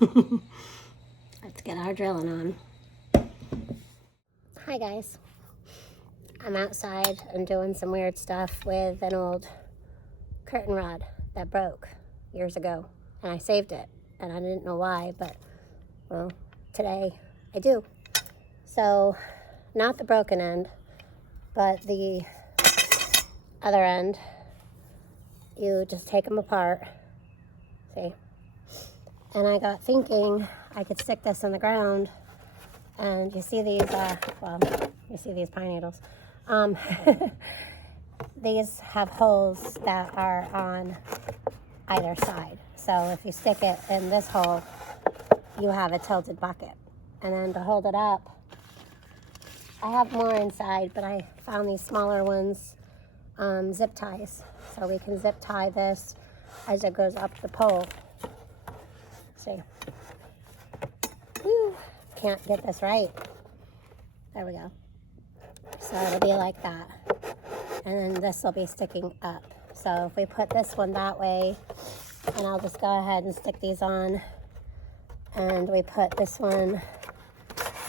Let's get our drilling on. Hi guys. I'm outside and doing some weird stuff with an old curtain rod that broke years ago. And I saved it. And I didn't know why, but, well, today I do. So, not the broken end, but the other end. You just take them apart. See? And I got thinking I could stick this in the ground. And you see these, you see these pine needles. These have holes that are on either side. So if you stick it in this hole, you have a tilted bucket. And then to hold it up, I have more inside, but I found these smaller ones, zip ties. So we can zip tie this as it goes up the pole. See? Woo. Can't get this right. There we go. So it'll be like that. And then this will be sticking up. So if we put this one that way, and I'll just go ahead and stick these on. And we put this one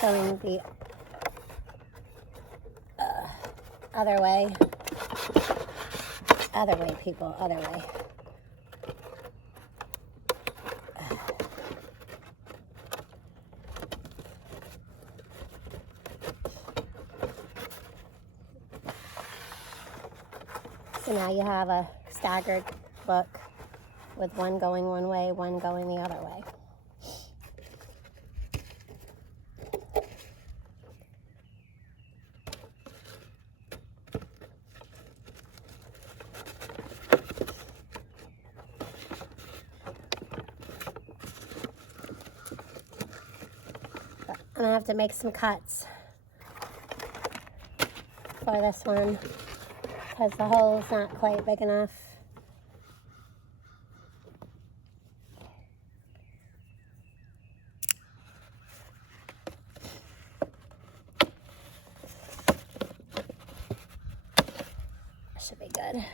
going the other way. Other way, people, other way. So now you have a staggered look with one going one way, one going the other way. I'm gonna have to make some cuts for this one because the hole's not quite big enough. Should be good.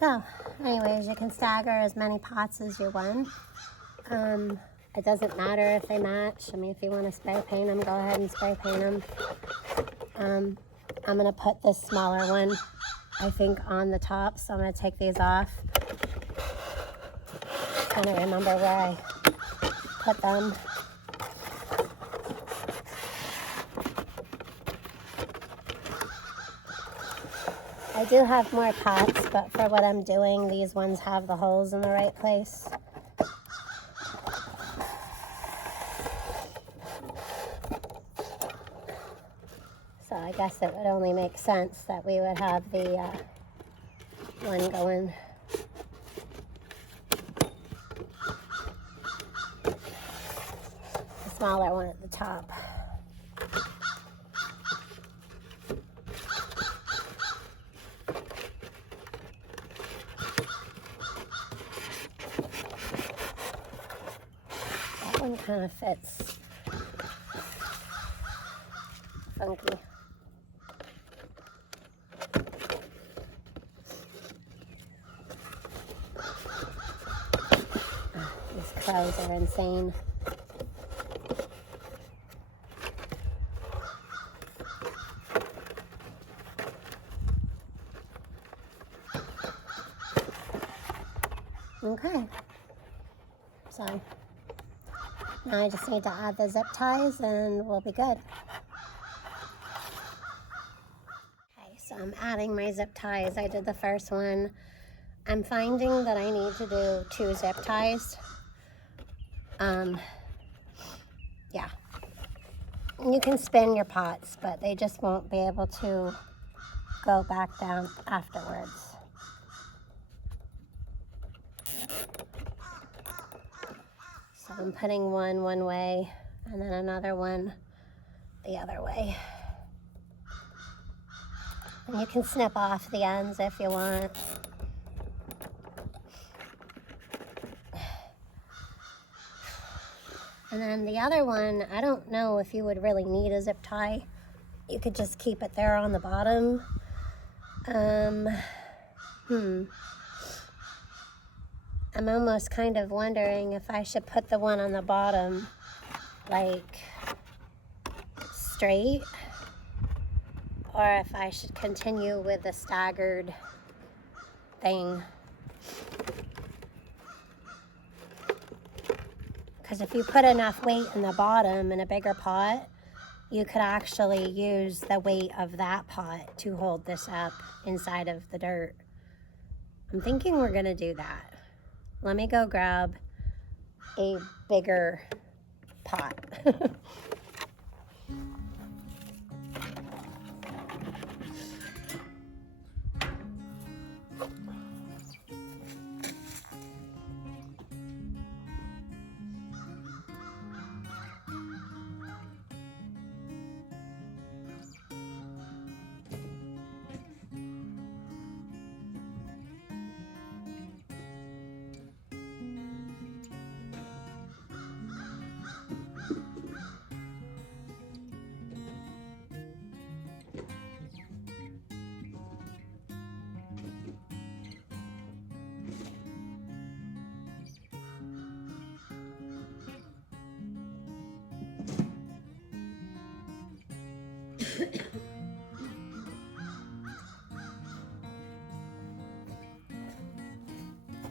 So, anyways, you can stagger as many pots as you want. It doesn't matter if they match. I mean, if you want to spray paint them, go ahead and spray paint them. I'm going to put this smaller one, I think, on the top. So I'm going to take these off. Trying to remember where I put them. I do have more pots, but for what I'm doing, these ones have the holes in the right place. So I guess it would only make sense that we would have the one going the smaller one at the top. That one kind of fits funky. These crows are insane. Okay, so now I just need to add the zip ties and we'll be good. Okay, so I'm adding my zip ties. I did the first one. I'm finding that I need to do 2 zip ties. Yeah. You can spin your pots, but they just won't be able to go back down afterwards. So I'm putting one way and then another one the other way. And you can snip off the ends if you want. And then the other one, I don't know if you would really need a zip tie. You could just keep it there on the bottom. I'm almost kind of wondering if I should put the one on the bottom like straight, or if I should continue with the staggered thing. Because if you put enough weight in the bottom in a bigger pot, you could actually use the weight of that pot to hold this up inside of the dirt. I'm thinking we're gonna do that. Let me go grab a bigger pot.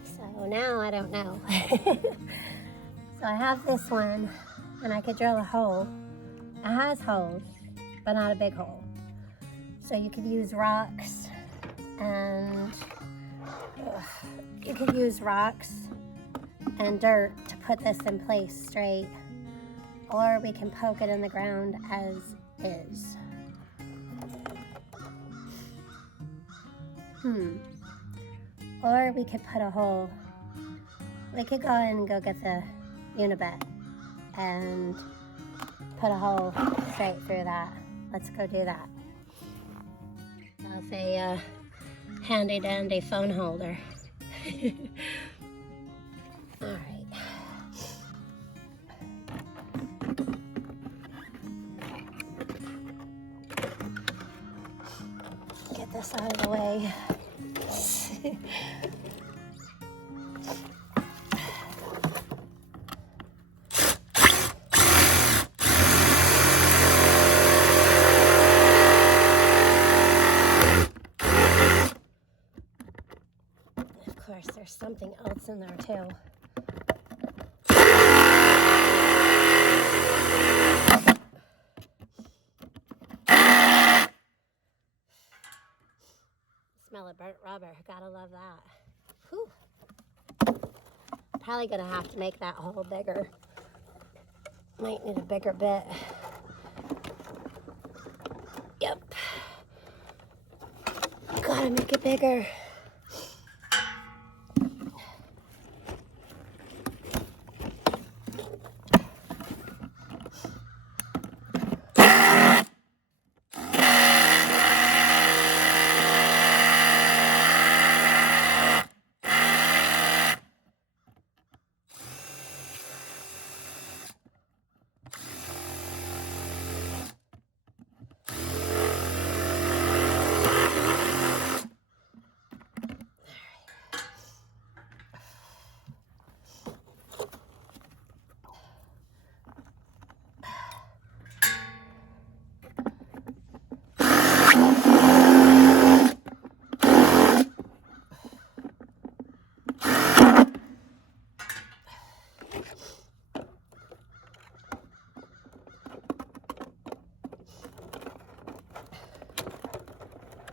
So now I don't know. So I have this one, and I could drill a hole. It has holes, but not a big hole. So you could use rocks, and dirt to put this in place straight, or we can poke it in the ground as is. Or we could put a hole. We could go in and go get the Unibet and put a hole straight through that. Let's go do that. With a handy dandy phone holder. All right. Get this out of the way. Of course, there's something else in there too. Smell of burnt rubber. Gotta love that. Whew. Probably gonna have to make that hole bigger. Might need a bigger bit. Yep. Gotta make it bigger.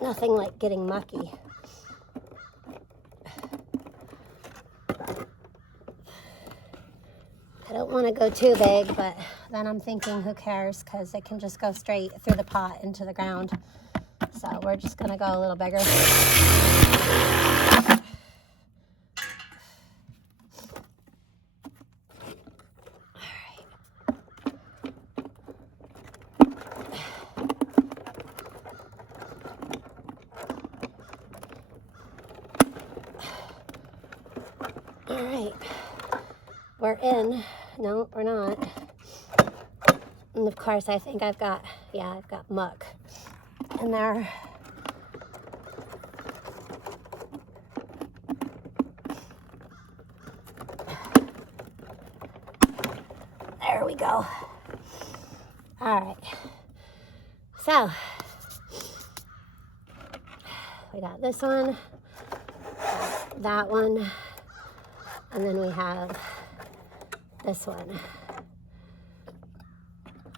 Nothing like getting mucky. I don't want to go too big, but then I'm thinking, who cares? Because it can just go straight through the pot into the ground. So we're just going to go a little bigger. All right, we're in. No, we're not. And of course, I think I've got muck in there. There we go. All right. So, we got this one, that one, and then we have this one.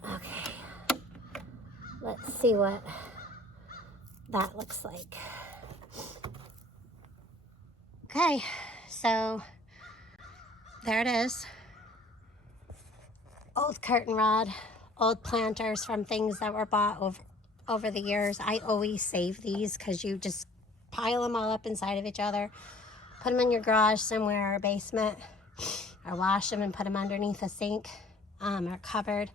Okay. Let's see what that looks like. Okay, so there it is. Old curtain rod, old planters from things that were bought over the years. I always save these because you just pile them all up inside of each other. Put them in your garage somewhere or basement, or wash them and put them underneath a sink or cupboard.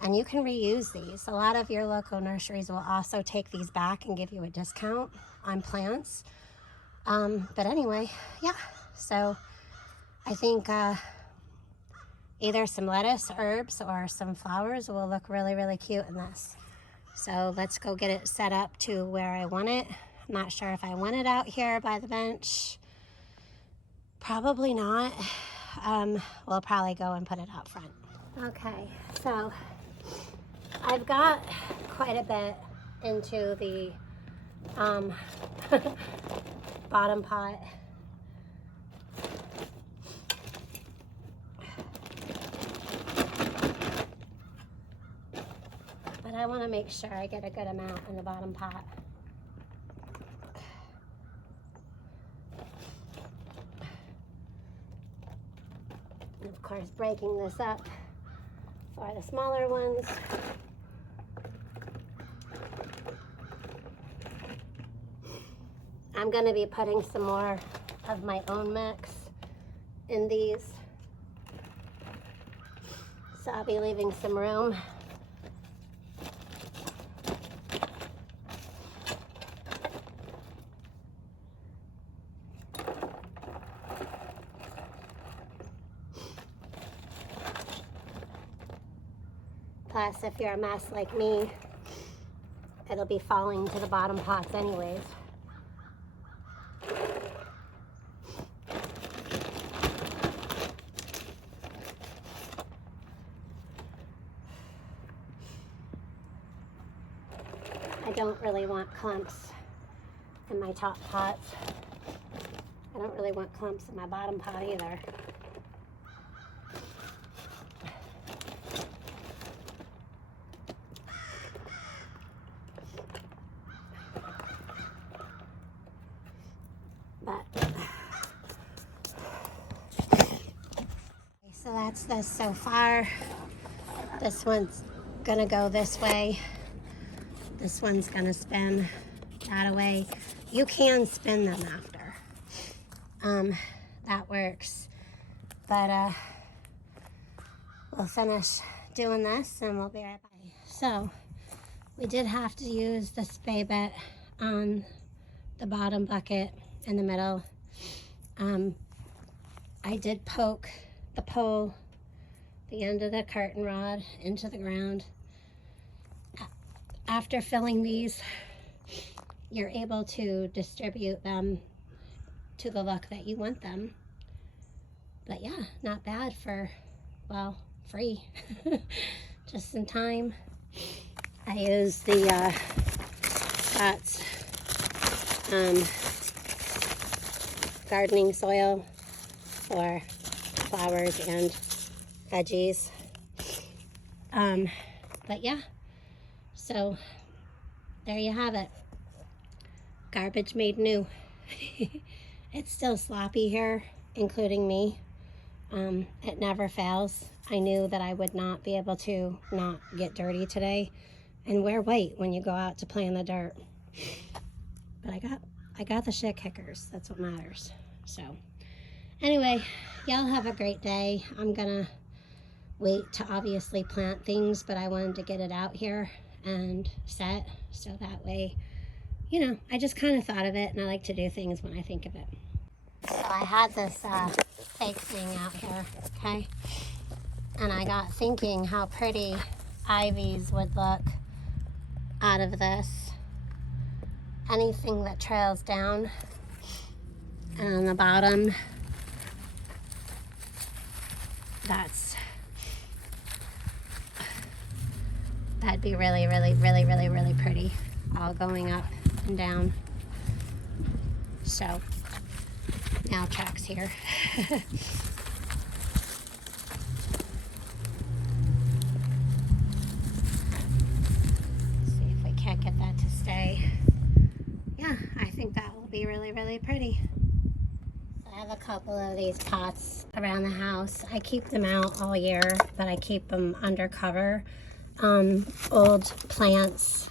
And you can reuse these. A lot of your local nurseries will also take these back and give you a discount on plants. But anyway, yeah. So I think either some lettuce, herbs, or some flowers will look really, really cute in this. So let's go get it set up to where I want it. I'm not sure if I want it out here by the bench. Probably not. We'll probably go and put it out front. Okay, so I've got quite a bit into the bottom pot. But I want to make sure I get a good amount in the bottom pot. And of course, breaking this up for the smaller ones. I'm going to be putting some more of my own mix in these. So I'll be leaving some room. Plus, if you're a mess like me, it'll be falling to the bottom pots anyways. I don't really want clumps in my top pots. I don't really want clumps in my bottom pot either. So that's this so far. This one's gonna go this way. This one's gonna spin that away. You can spin them after. That works. But we'll finish doing this and we'll be right back. So we did have to use the spay bit on the bottom bucket in the middle. I did poke the pole, the end of the curtain rod, into the ground. After filling these, you're able to distribute them to the look that you want them. But yeah, not bad for, well, free. Just in time. I used the Scott's gardening soil for flowers and veggies. But yeah, so there you have it. Garbage made new. It's still sloppy here, including me. It never fails. I knew that I would not be able to not get dirty today and wear white when you go out to play in the dirt. But I got the shit kickers. That's what matters. So anyway, y'all have a great day. I'm gonna wait to obviously plant things, but I wanted to get it out here and set, so that way, you know, I just kind of thought of it, and I like to do things when I think of it. So I had this fake thing out here, okay? And I got thinking how pretty ivies would look out of this. Anything that trails down. And on the bottom, that'd be really, really, really, really, really pretty. All going up and down. So, now tracks here. Can't get that to stay. Yeah, I think that will be really, really pretty. I have a couple of these pots around the house. I keep them out all year, but I keep them under cover. Old plants,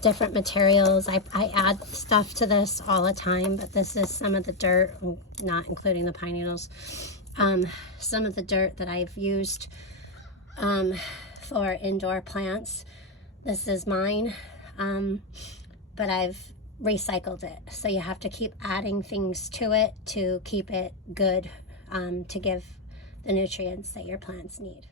different materials. I add stuff to this all the time, but this is some of the dirt, not including the pine needles. Some of the dirt that I've used for indoor plants. This is mine, but I've recycled it. So you have to keep adding things to it to keep it good, to give the nutrients that your plants need.